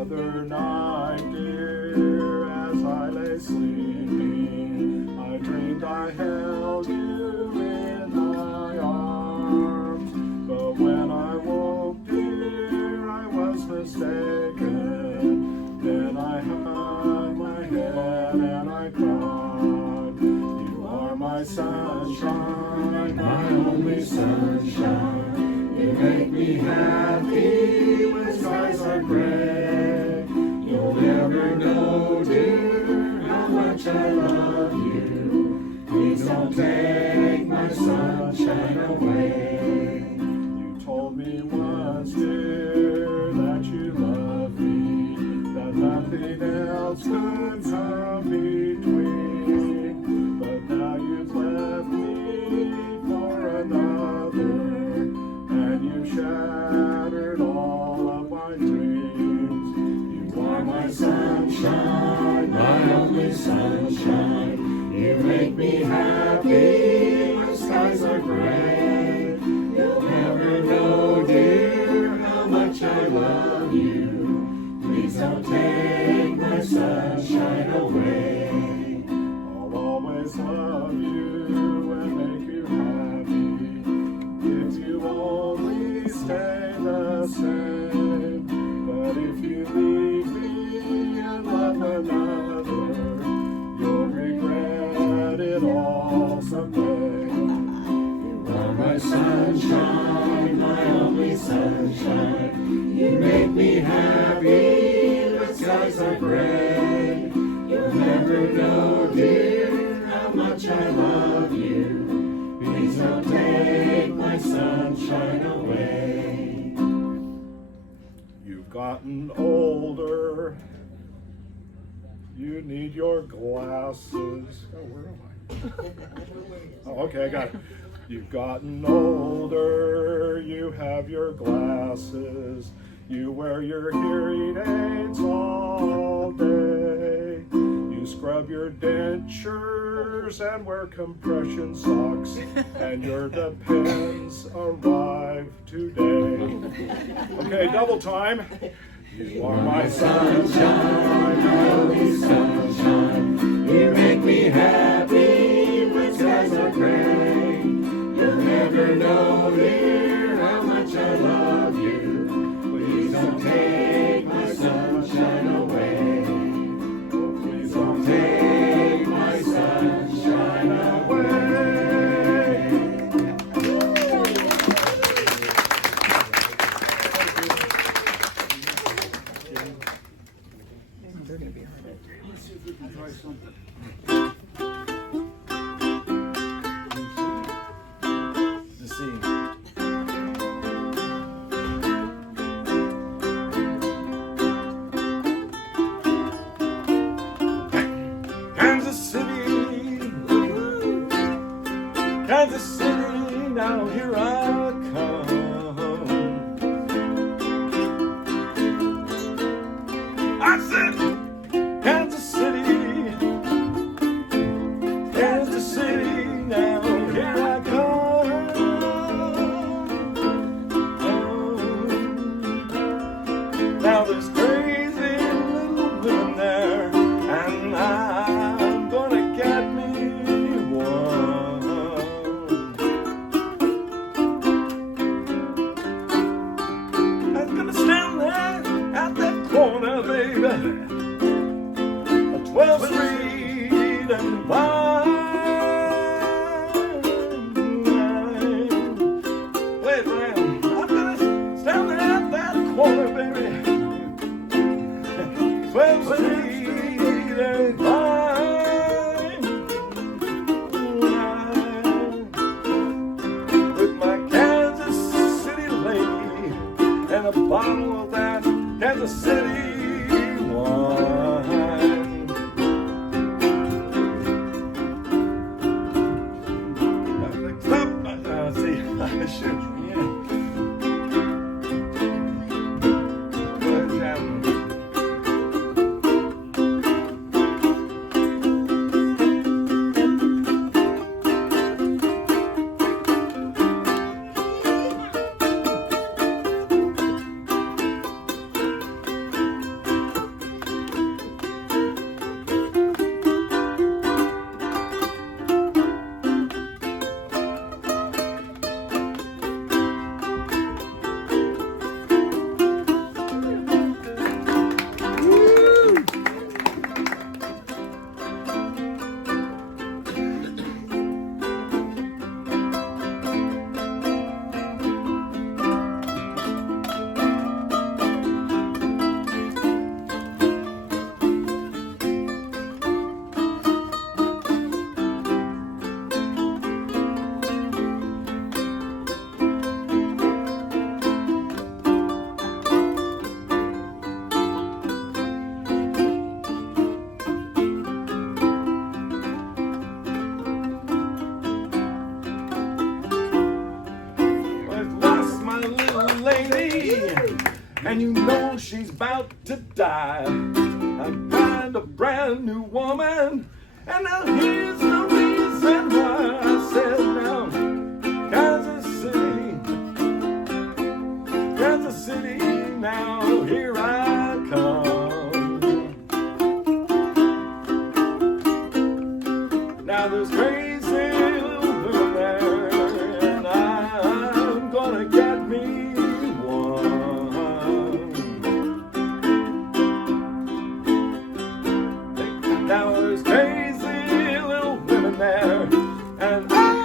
other night, dear, as I lay sleeping, I dreamed I held you in my arms. But when I woke, dear, I was mistaken. Then I hung my head and I cried. You are my sunshine, my only sunshine. You make me happy when skies are gray. You'll never know, dear, how much I love you. Please don't take my sunshine away. You told me once, dear, that you love me, that nothing else could come between. But now you've left me for another, and you've shattered all of my dreams. You are my sunshine, my only sunshine. You make me happy when skies are gray. You'll never know, dear, how much I love you. Please don't take my sunshine away. I'll always love you and make you happy. If you only stay the same. But if you leave me and love another, you'll regret it all someday. You are my sunshine, my only sunshine. You make me happy when skies are gray. You'll never know, dear, how much I love you. Please don't take my sunshine away. You've gotten older. You need your glasses. Oh, where am I? Oh, okay, I got it. You've gotten older. You have your glasses. You wear your hearing aids all day. You scrub your dentures and wear compression socks. And your depends arrive today. Okay, double time. You are my sunshine, my only sunshine. You make me happy when skies are gray. You'll never know, dear, how much I love you. Please don't take my sunshine away. Oh, please don't take my sunshine away. They're going to be hard. Let's see if we can try something. Let's see. Kansas City, Kansas City, now here I come. I said, Kansas City, Kansas City, now here I come. Now there's crazy little women there, and I'm gonna get me one. I'm gonna stand there at that corner, baby, at 12th Street and Vine. Wait, man, I'm gonna stand there at that corner, baby, 12th Street and Vine, with my Kansas City lady and a bottle of that Kansas City wine. Stop! See, I shoot. Yeah. Good job. about to die. I'd find a brand new woman, and now here's the reason why I said now, Kansas City, now here I come. Now there's crazy little women there, and I'm gonna get me one. Now there's crazy little women there, and I'm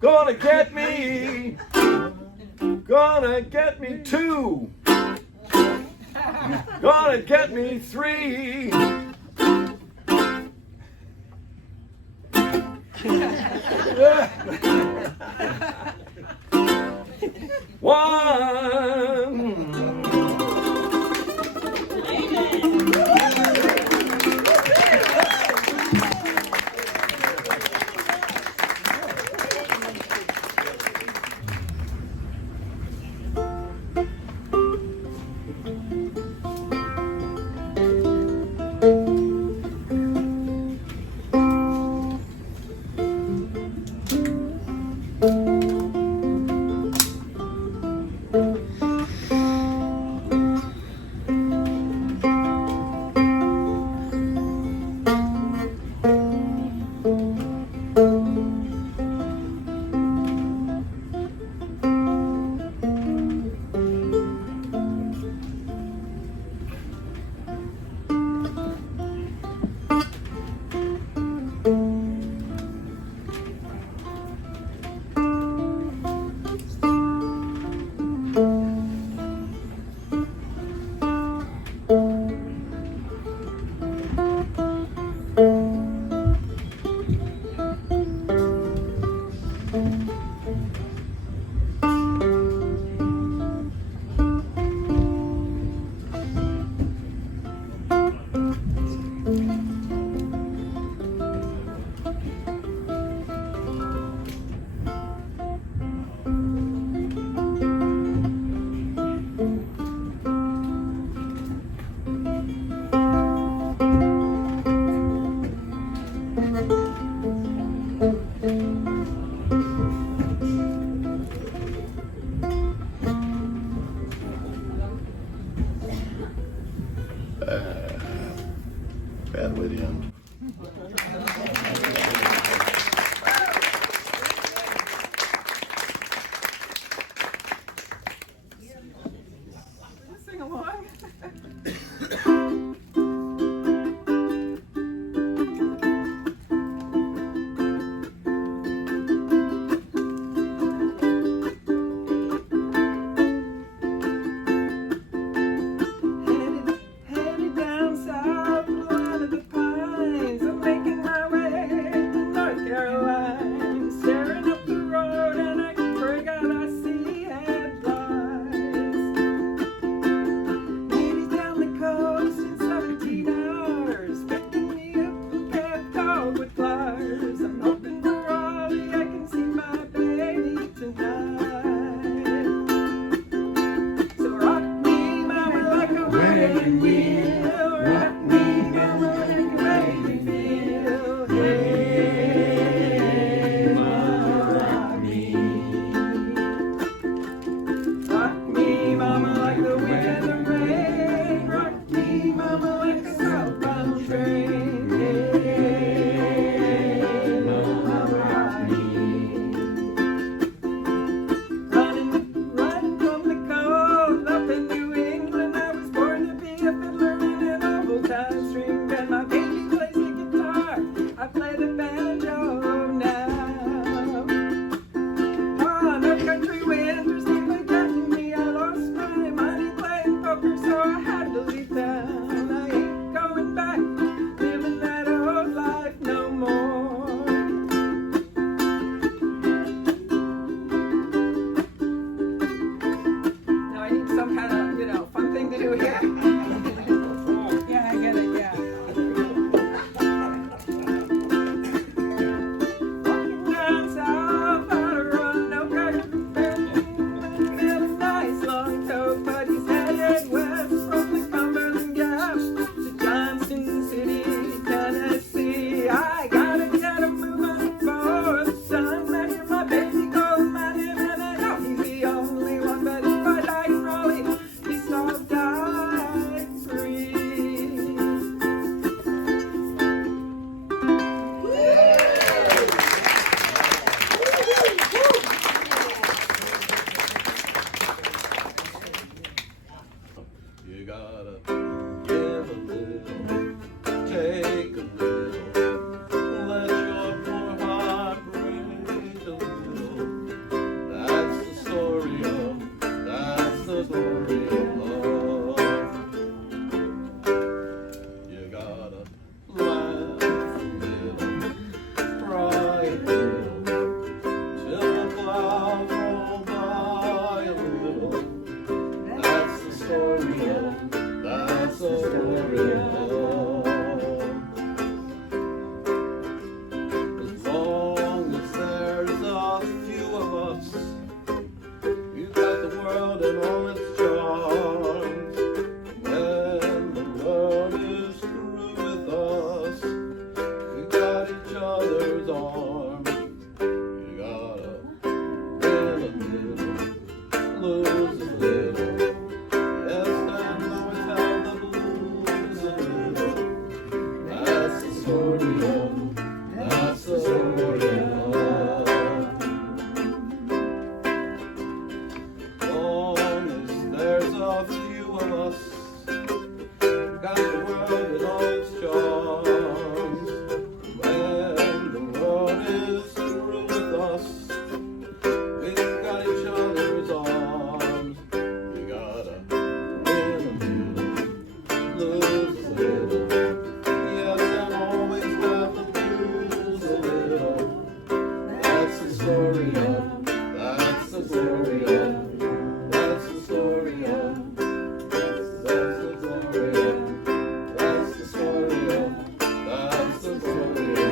gonna get me two, gonna get me three. One. Bad way to end. Sing along. Headed down south, line of the pines. I'm making my way to North Carolina, staring up the road, and I can break out. I see headlights. Ladies down the coast in 17 hours, picking me up a cab dog with flowers. I'm hoping for Raleigh, I can see my baby tonight. So rock me, mama, like a wagon wheel. Rock me, mama, like a wagon wheel. Hey, mama, rock me. Rock me, mama, like the wind and the rain. Rock me, mama, like a southbound train. Hey, mama, rock me. Running from the cold up in New England. I was born to be a fiddler blues a little. Yes, and always have the blues a little. That's the story of, that's the story of. Long as there's a few of us, got the world in all its charms. When the world is through with us, we've got each other's arms. We gotta win a little, lose a little. Yes, and always have the blues a little. That's the story of, that's the story of, that's the story of, that's the story of, that's the story of, that's the story of.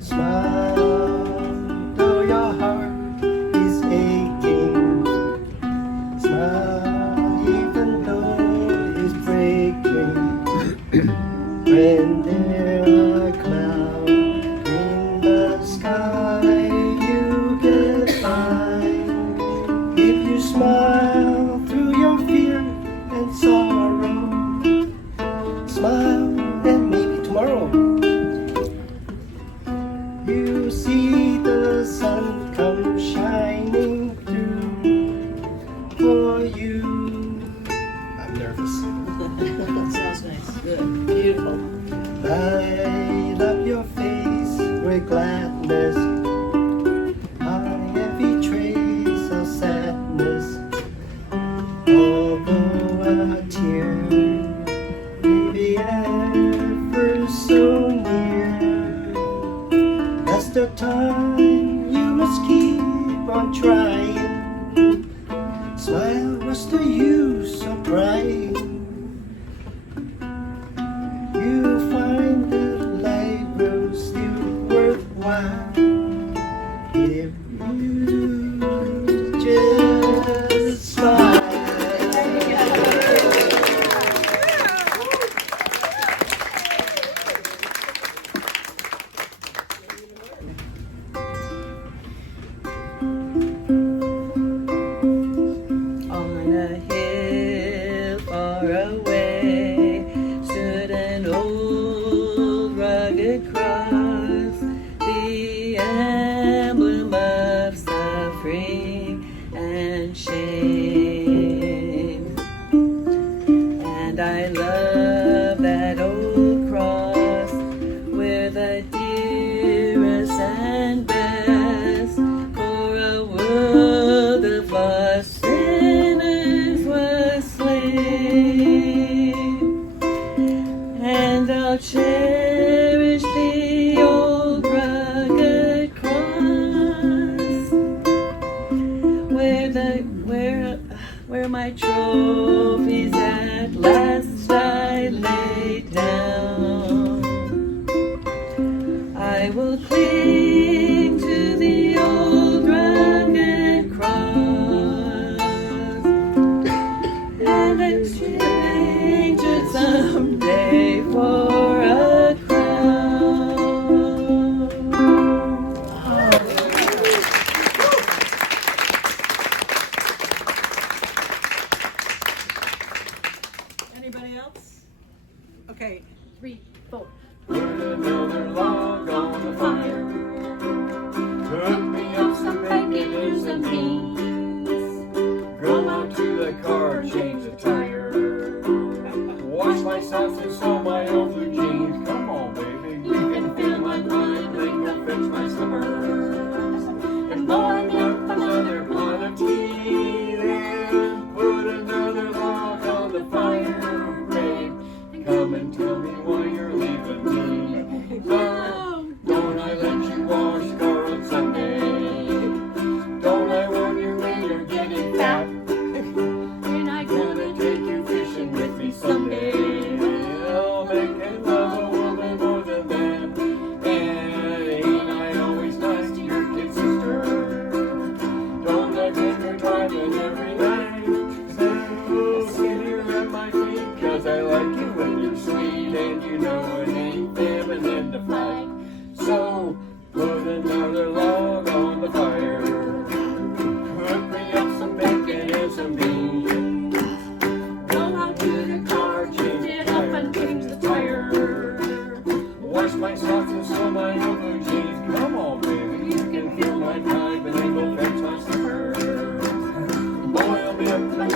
Smile, though your heart is aching. Smile, even though it's breaking. When there are clouds in the sky, you get by. If you smile through your fear and sorrow, smile and maybe tomorrow you see the sun come shining through for you. I'm nervous. Sounds nice. Good. Beautiful. Light up your face with gladness, hide every trace of sadness. Although a tear may be ever so near, that's the time you must keep on trying. Smile, what's the use of crying? You'll find that life will still worthwhile if you just smile. On a hill far away stood an old rugged cross, the emblem of suffering and shame. And I love that old cross where the dearest and best for a world of lost sinners was slain. And I'll cherish the old rugged cross where my trophies at last I lay down. I will cling to the old rugged cross and exchange it someday for a crown. Anybody else? Okay, 3, 4. Put another log on the fire. Cook me up some bacon and some beans. Grow my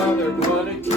now they're gonna